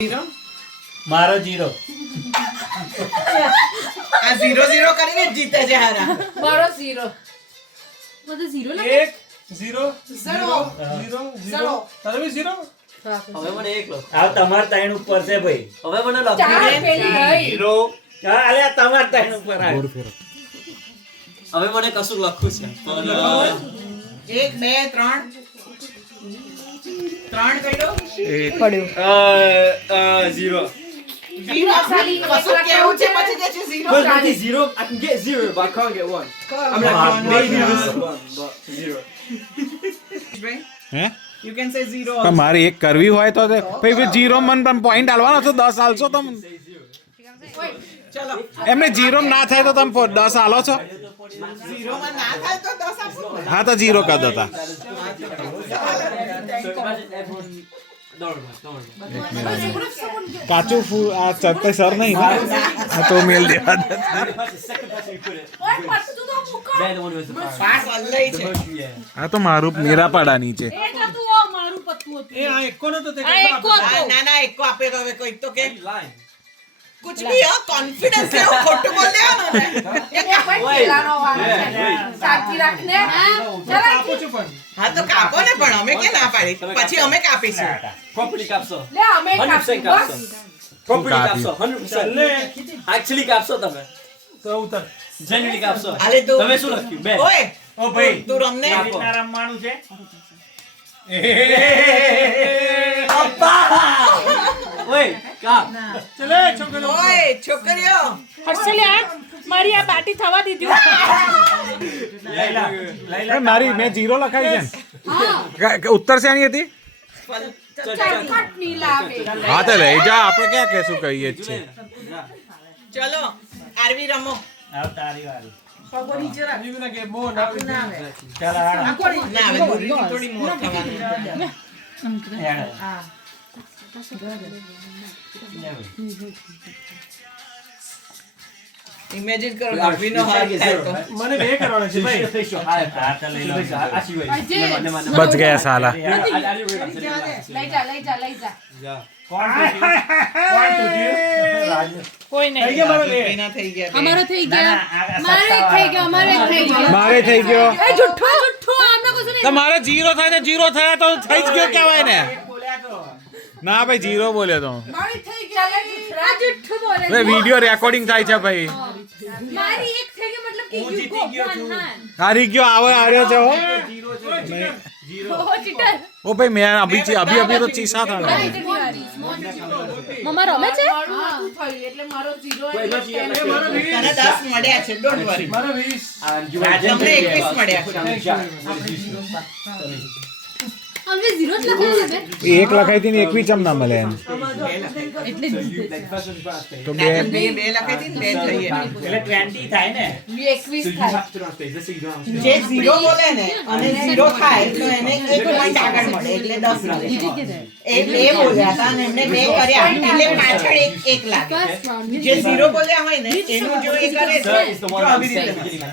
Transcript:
મારો 0 આ 0-0 કરીને જ જીતે છે હારા. મારો 0 બધું 0 લાગે 1 0 0 0 તારે બી 0. હવે મને 1 લો. આ તમાર તાઈન ઉપર છે ભાઈ. હવે મને ચાર લખી પેલી ગઈ 0 હા અલે આ તમાર તાઈન ઉપર આ હવે મને કશું લખવું છે. 1 2 3 કર્યો. પડ્યો 0. કશું કેવું છે પછી કે છે 0. Because with the 0, I can get 0, but I can't get 1. I'm like, maybe this 1, but 0. હે You can say 0 પણ મારે એક કરવી હોય તો ભાઈ 0 મન પણ પોઈન્ટ આલવાનો છો 10 આલશો તમે ચલો એમને 0 ના થાય તો તમે 10 આલો છો 0 માં ના થાય તો 10 આપો. હા તો 0 કરી દો તા So imagine everyone... Don't worry. કાચું ફૂલ આ ચત્તે સર નહીં આ તો મેલ દેવા દે The second person who put it, ઓય પત્તું તો મુકો they're the one who has the power. પાસ અલ્લાઈ The છે. most, yeah. આ તો મારું મેરા પાડાની છે એ તો ઓ મારું પત્તું હતું એ આ એકો નતો તે આ એકો હતો ના ના એકો આપે તો હવે કોઈ તો કે Why you lying? कुछ भी हो कॉन्फिडेंस से ખોટું બોલ દેવાનું ને એ કોઈ પેલાનો વાળો છે સાચી રાખને ચાલ આપું છું પણ હા તો કાપો ને પણ અમે કે ના પાડી પછી અમે કાપીશું. Properly capsule. લે અમે 100% capsule. Properly કાપી. capsule. 100%. Actually capsule તમે. તો ઉતર Genuinely capsule. અરે તું તમે શું લખ્યું? બે. ઓય ઓ ભાઈ તું રમને આ રીતના રમવાનું છે ઓય કાપ. ચલે છોકરો ઓય છોકરીઓ હર્ષલ્યા મારી આ બાટી થવા દીધું લઈ લા એ મારી મેં 0 લખાઈ છે ને ઉત્તર શેની હતી ચટપટ ની લાગે હા તો લઈ જા આપણે ક્યાં કહેશું કહીએ જ છે ચલો આરવી રમો. આવ તારી વાળી જીવના કે બો ના ચાલ હાલો ના હવે ગુરુજી થોડી મોર થવાની. હેડ. ઇમેજિન કરો રવિનો હાથ થાય તો મને 2 કરવાનો છે ભાઈ Face your higher હા તો લઈ લો Actually, wait. અજય. બચ ગયા સાલા લઈ જા કોણ તૂટ્યું કોઈ થઈ ગયા મારો લે એના થઈ ગયા બે. અમારો થઈ ના, ના, આ અમારે થઈ ગયો મારે થઈ ગયો એ જુઠ્ઠો આમને કશું નહીં તમારે 0 થાય ને 0 થયા તો થઈ જ ગયો કહેવાય ને બોલ્યા તો ના ભાઈ 0 બોલ્યો તો મારી થઈ ગઈ આ જુઠ્ઠું બોલે ભાઈ વિડિયો રેકોર્ડિંગ થાય છે ભાઈ મારી એક થઈ ગઈ મતલબ કે યુ ગો વન હાન્ડ હારી ગયો આવે હાર્યો છે હો ઓ ચીટર ઓ ભાઈ મેં અભી તો ચીસા થા મમ્મા રમે છે એટલે મારો 0 એટલે 10 મારો 20 તને 10 મળ્યા છે ડોન્ટ વરી. મારો 20 And you તમને 21 મળ્યા છે. અમે 0 જ લખાય છે એક લખાઈ હતી ને એક બી ચમ ના મળે એમ એટલે તો બે બે બે લખાઈ હતી ને બે જોઈએ. એટલે 20 થાય ને 21 થાય જે 0 બોલે ને અને 0 થાય તો એને 1 પોઈન્ટ આગળ મળે એટલે 10 મળે. એ બે બોલ્યા હતા અને એમને બે કર્યા એટલે પાછળ એક લાગે. જે 0 બોલ્યા હોય ને એનું જો એ કરે છે Sir is the તો one who આવી said at રીતે the beginning.